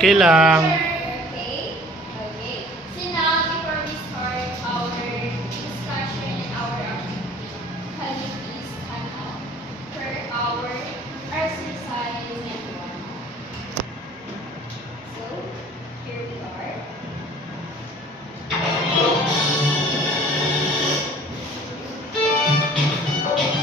Okay lang. Okay? Okay. So now, before we start our discussion and our activity, can you please stand up for our exercise and warm-up? So, here we are. Okay.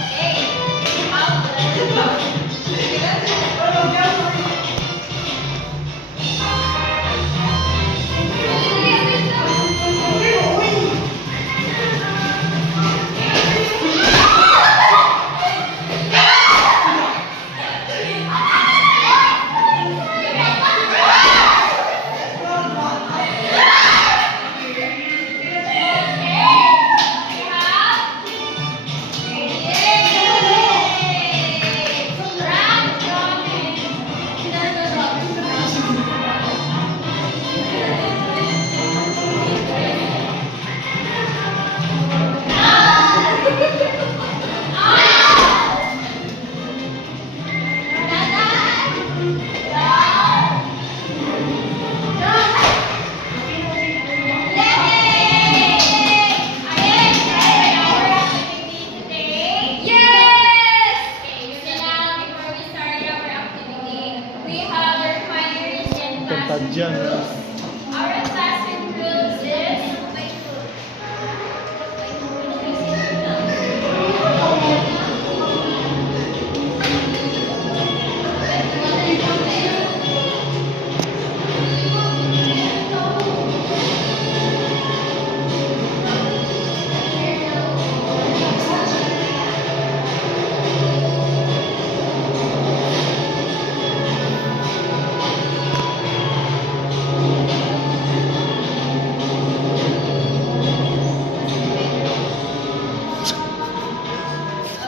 Kanta dyan. Our classroom rules is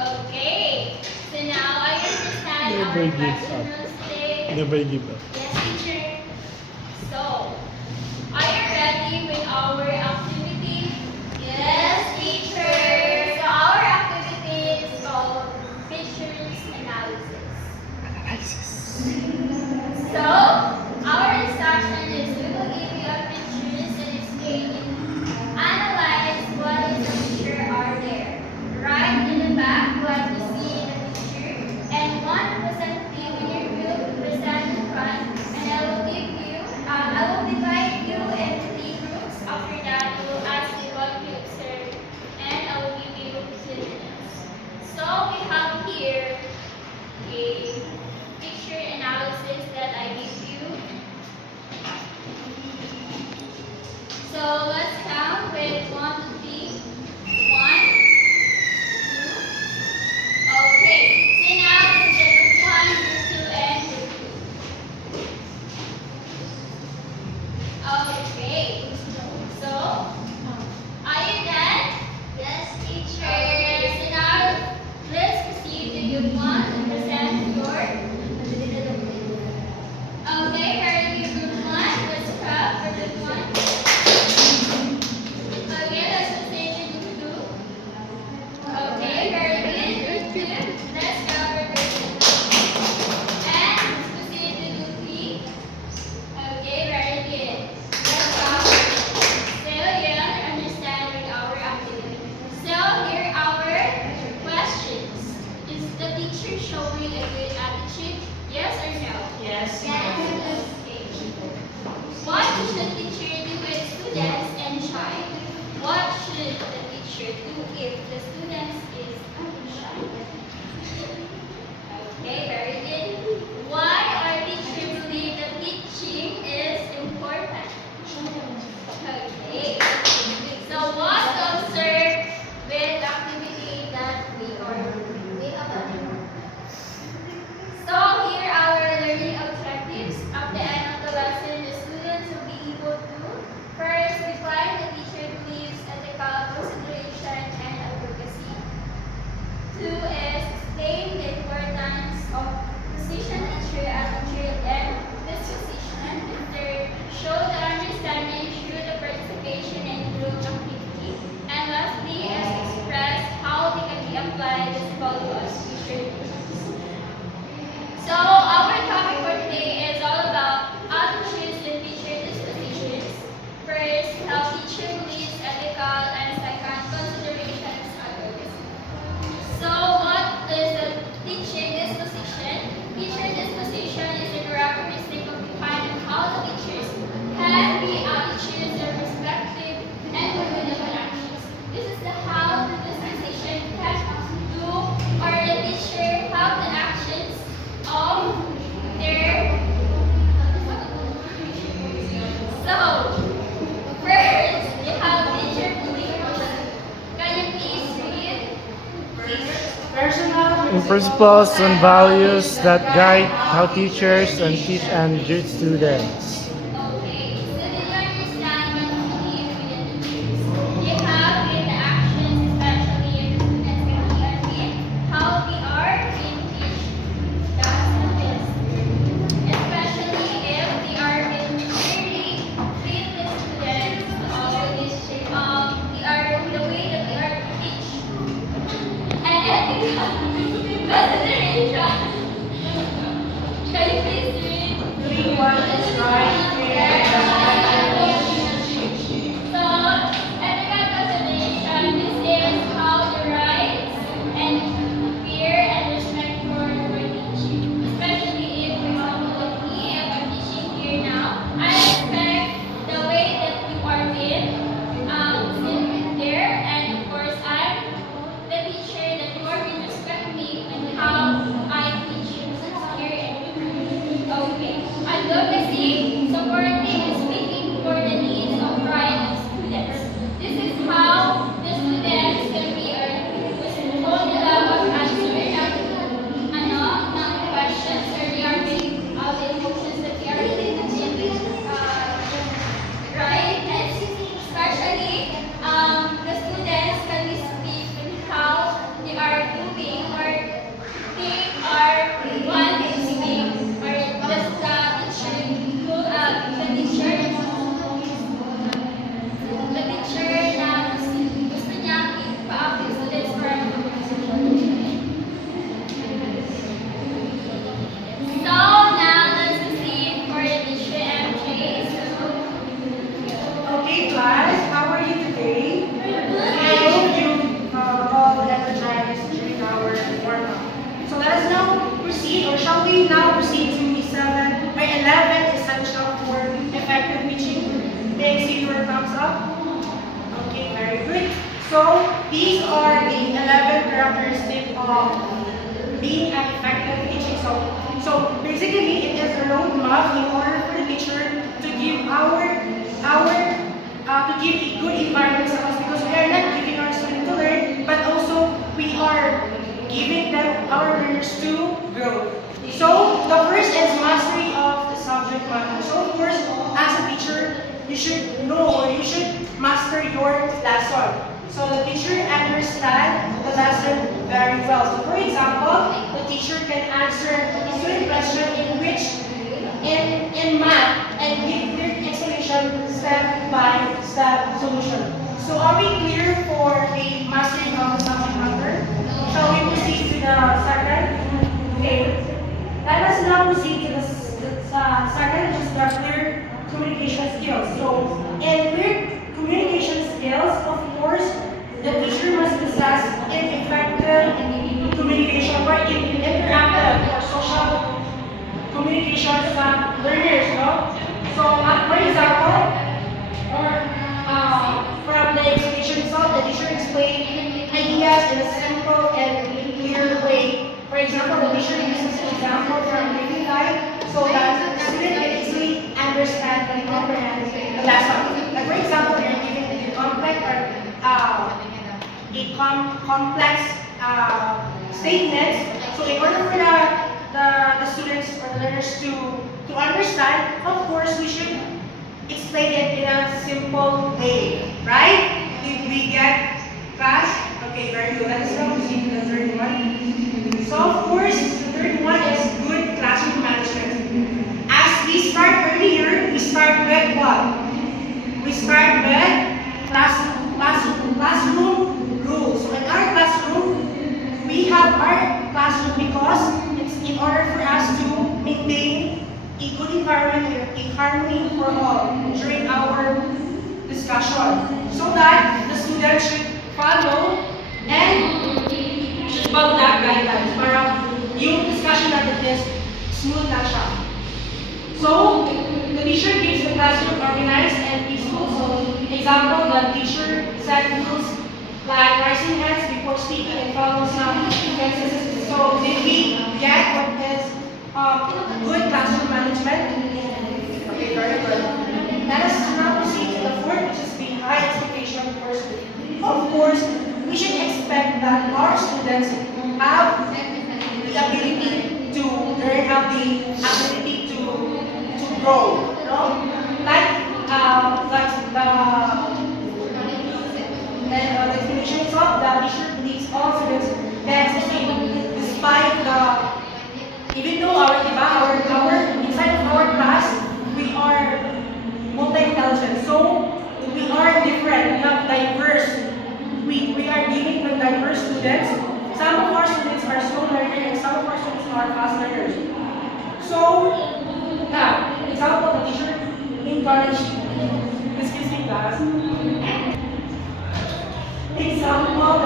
okay. So now I understand Never our give classroom up. rules today. Never give up. Yes, teacher. So, are you ready with our activity? Yes, teacher. So our activity is called pictures analysis. So, our instruction is we will give you a pictures and explain it. Analyze what is the picture are there. Write in the back what you see in the picture, and one representative in your group will stand in front, and I will divide you into 3 groups. After that, we will ask you what you observed, and I will give you synonyms. So we have here a picture analysis that I give you. principles and values that guide how teachers and teach and treat students. Okay, so did you understand what we mean with the teachers? You have in the actions, especially if the students can be and read how we are being teach the students, especially if they are being clearly treat the students they are the way that they are teach and ethical consideration. Can you please read? Doing what is right, fair, So, ethical consideration, this is how the rights and fear and respect for teaching. Especially if, for example, like me, if I'm teaching here now, I respect the way that you are sitting there, and of course, I'm the teacher that you are going to respect me and how I teach you here. Okay. Advocacy, supporting and speaking for the needs of right of students. This is how the students can be told nila mag-answer ng questions or they are being the emotions that they are feeling right? And especially the students can be speak on how they are doing or they are want to speak or does the teacher na gusto niya ipa-update students for so now let's proceed for the teacher MJ. Okay, class, how are you today? I hope you all energized during our warm-up. So let us now proceed, or shall we now proceed to the 11 essential for effective teaching? May I see your thumbs up? Okay, very good. So these are the 11 characteristics of being an effective teaching. So basically, it is a roadmap in order for the teacher to give to give a good environment to us, because we are not giving our students to learn, but also we are giving them our learners to grow. So the first is mastery of the subject matter. So of course, as a teacher, you should know or you should master your lesson. So the teacher understand the lesson very well. So for example, the teacher can answer a student question in math and give their explanation step by step solution. So are we clear for the mastering of the subject matter? Shall we proceed to the second? Okay. Let us now proceed to the second, which is the clear communication skills. So in clear communication skills, of course, the teacher must possess an effective communication or interactive or social communication sa learners, no? So, for example, or from the explanation itself, the teacher explained ideas in a simple and clear way. For example, the teacher uses an example from daily life so that the student can easily understand and comprehend the lesson. Like for example, you're giving a complex or complex statements. So in order for the students or the learners to understand, of course, we should explain it in a simple way, right? Did we get class? Okay, very good. Let's now proceed to the third one. So of course, the third one is good classroom management. As we start earlier, we start with what? We start with classroom rules. So in our classroom, we have our classroom because it's in order for us to maintain a good environment, a harmony for all during our discussion, so that the students should follow that guidelines para yung discussion natin is smooth na siya. So, the teacher keeps the classroom organized and peaceful. So, example, the teacher set rules like raising hands before speaking and follow some sentences. So, did we get what is good classroom management? Okay, very good. Let us now proceed to the fourth, which is the high expectation for students. Of course, we should expect that our students have the ability to learn, have the ability to grow, you know? Like the explanation is what the teacher believes all students can succeed despite even though our inside of our class we are multi-intelligent, so we are different, we have diverse, we are dealing with diverse students. Some of our students are slow learners and some of our students are fast learners. So now, example, the teacher encourage, excuse me class. Example,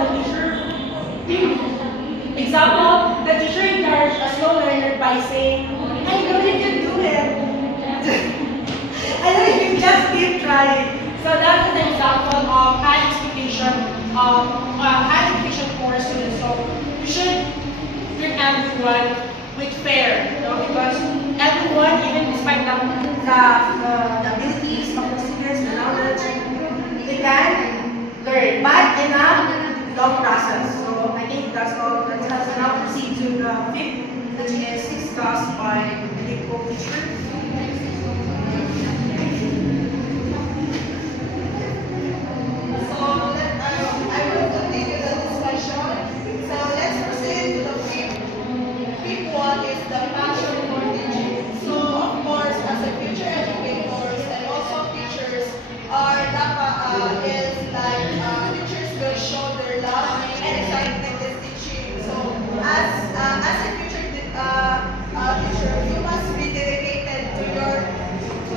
the teacher encouraged a slow learner by saying, I know you can do it. I know you can just keep trying. So that is an example of high expectation for students. So you should treat everyone with fair, you know, because everyone, even despite the abilities of the students, the knowledge, they can learn, but in a long process. So I think that's all. Let's now proceed to the fifth, which is discussed by the co-teacher. I will continue the discussion. So let's proceed to the fifth one is the passion for teaching. So of course, as a future educators and also teachers are is like teachers will show their love and excitement in teaching. So as a future teacher, you must be dedicated to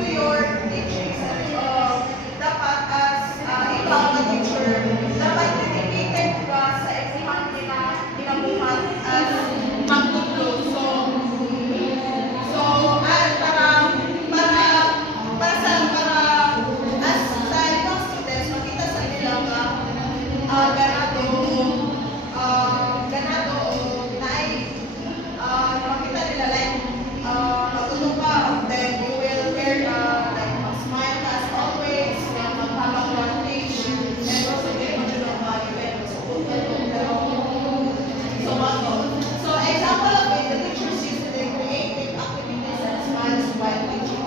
your teaching. Dapat as ikaw na teacher, dapat dedicated ka sa exam ginabuhat as magtuturo. So as sa ibang students, makita sa nila nga ganado o makita nila like matuto ka, then you will wear like smile as always, maghabang advantage, and also hindi mo dyan ang event. So example of it, the teacher sees the creative activities and smiles while teaching.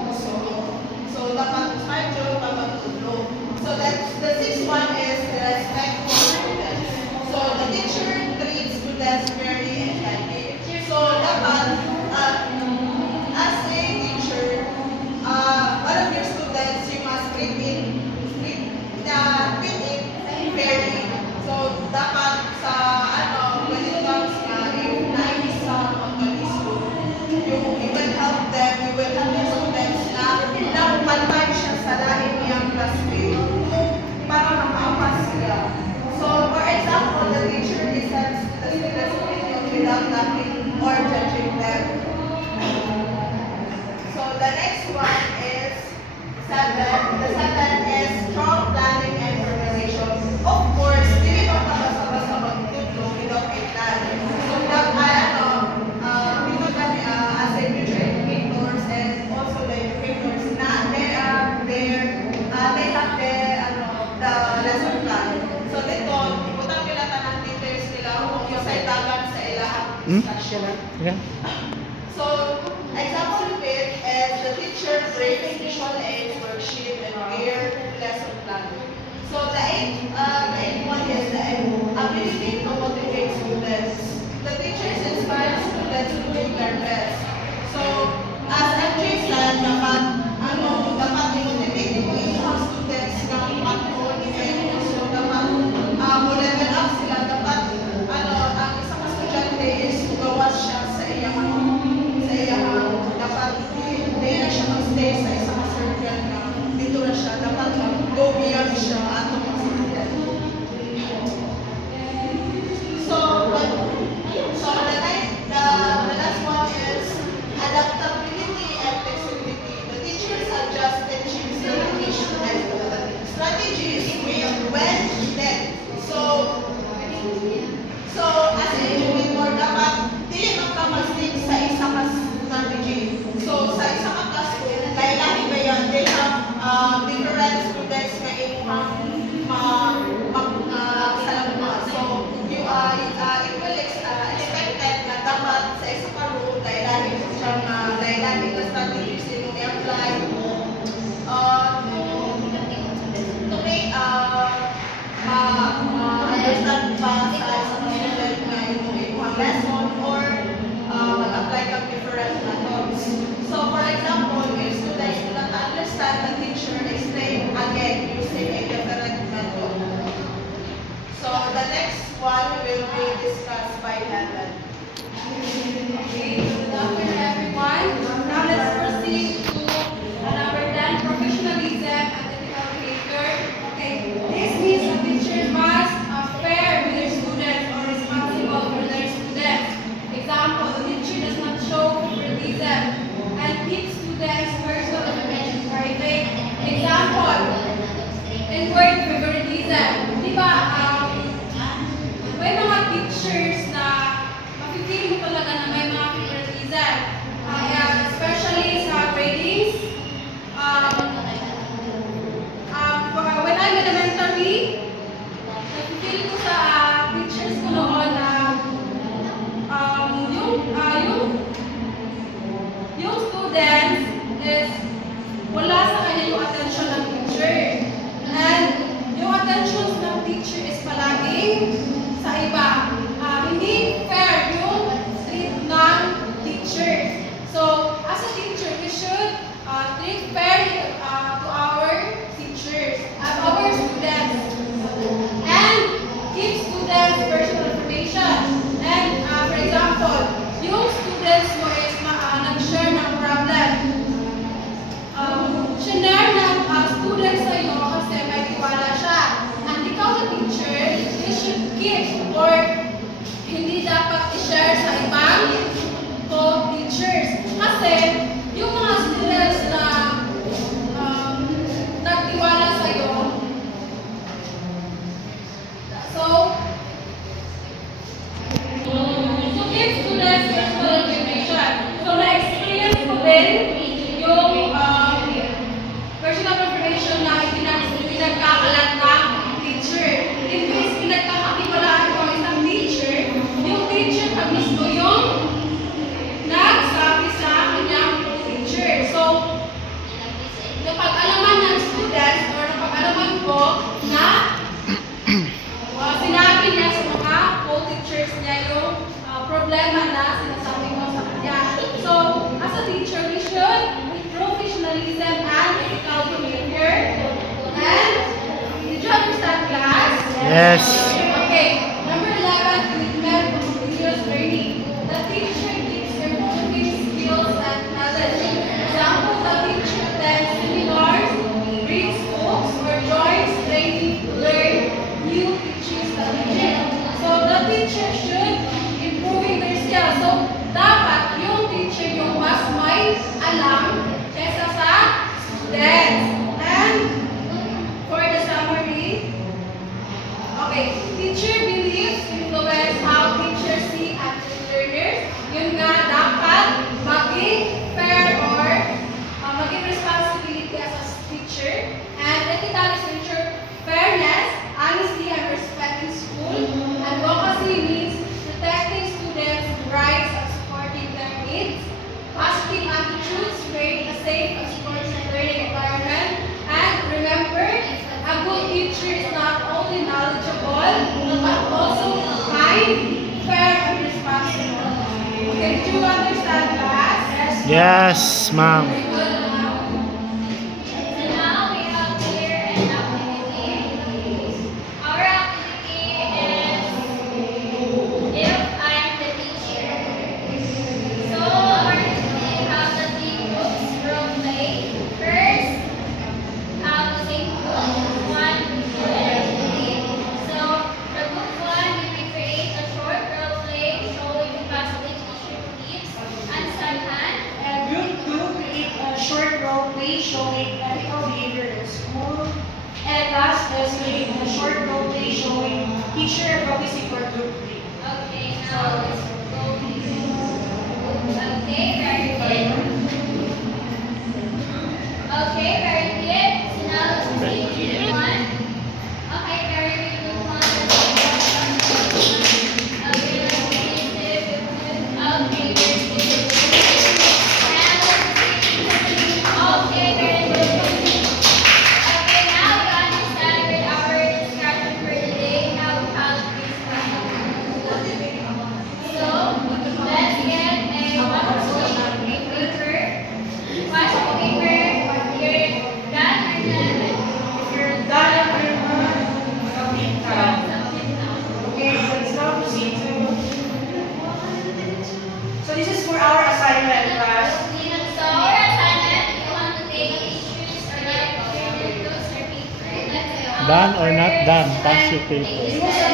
So dapat smile dyan pa magtuturo. So that's the sixth one is the respect for students. So the teacher treats students fairly and kindly. So dapat as a teacher, all of your students you must treat it fairly. So dapat sa when it comes if nais sa magkaliso, you will help them, you will help your students na pantay siya sa lain niyang classmate para makapas sila. So for example, the teacher listens to the students' opinion without knocking or judging them. So the next one is seven. The seven is strong planning and preparation. Of course, dili ba ka basta-basta magtuturo without a plan. So dito kami as a future educators and also the educators na they have the lesson plan. So dito, ibutang nila tanang details nila kung yung sa itagan sa ilang instruction. Yeah. So, example of it is the teacher brings visual aids, worksheet, and clear lesson plan. So, the eighth one is the ability to motivate students. The teachers inspire students to do their best. So, as MJ said, dapat i-motivate mo yung mga students na mag-on and also dapat mo-level up sila. Dapat, ang isang estudyante is gawas siya sa iyang dapat hindi na siya mag-stay sa isang circle na dito na siya. Dapat go beyond siya at mag-student. So the last one is adaptability and flexibility. The teachers adjust teaching strategies when needed. So as an educator, dapat dili man ka mag-stick sa isang strategy. So sa isang classroom, lahi-lahi ba yan? They have different students na imuhang nyo kasi may tiwala siya. And ikaw na teacher, you should keep or hindi dapat i-share sa ibang co-teachers. Kasi yung mga students na nagtiwala sa'yo, so give students personal information. So na-experience ko din yung personal information na pinagkakalat ng teacher. In case pinagkakatiwalaan ko ang isang teacher, yung teacher pa mismo yung nagsabi sa kanyang teacher. So, napag-alaman ng students or napag-alaman ko na sinabi niya sa mga co-teachers niya yung problema na sinasabi mo sa kanya. So, as a teacher, we should with professionalism and ethical behavior. And, did you understand, class? Yes. Okay. Number 11, commitment to continuous learning. The teacher keeps improving skills and knowledge. Example, the teacher attends seminars, reads books, or joins training to learn new teaching strategies. So, the teacher should improving their skills. So, dapat yung teacher yung mas may alam kesa sa students. And, for the summary, okay, teacher beliefs influence how teachers see active learners. Yun nga, dapat maging fair or maging responsibility as a teacher. And ethical is ensure fairness, honesty, and respect in school. Advocacy means protecting students' rights and supporting their needs. Positive attitudes create a safe and supportive learning environment. And remember, a good teacher is not only knowledgeable, but also kind, fair, and responsible. Okay, did you understand, class? Yes, ma'am. Very good now. So now we have here an activity. Our activity is if I'm the teacher. So we have the three groups role play. First, have the same group, 1, 2, and 3. So the group 1 we will create a short role play showing the positive teacher tips and second. And group 2 create a short role play showing ethical behavior in school. And last is create a short role play showing teacher advocacy for group 3. Okay, now let's go. Okay, very good. Okay, very good. So now let's proceed to group 1. Okay, very good. Group 1. Okay, let's proceed to group 2. Okay, very good. And let's proceed to okay, very good. Okay, now we understand with our discussion for today. Now we have this question. So, let's get a washi paper. Washi paper, you're done or not? If you're done, everyone, submit now. Okay, so let's now proceed to. So this is for our assignment, class. So, our assignment, you want to take pictures or like your notes or paper. Let's say Done or not done? Pass your paper. You will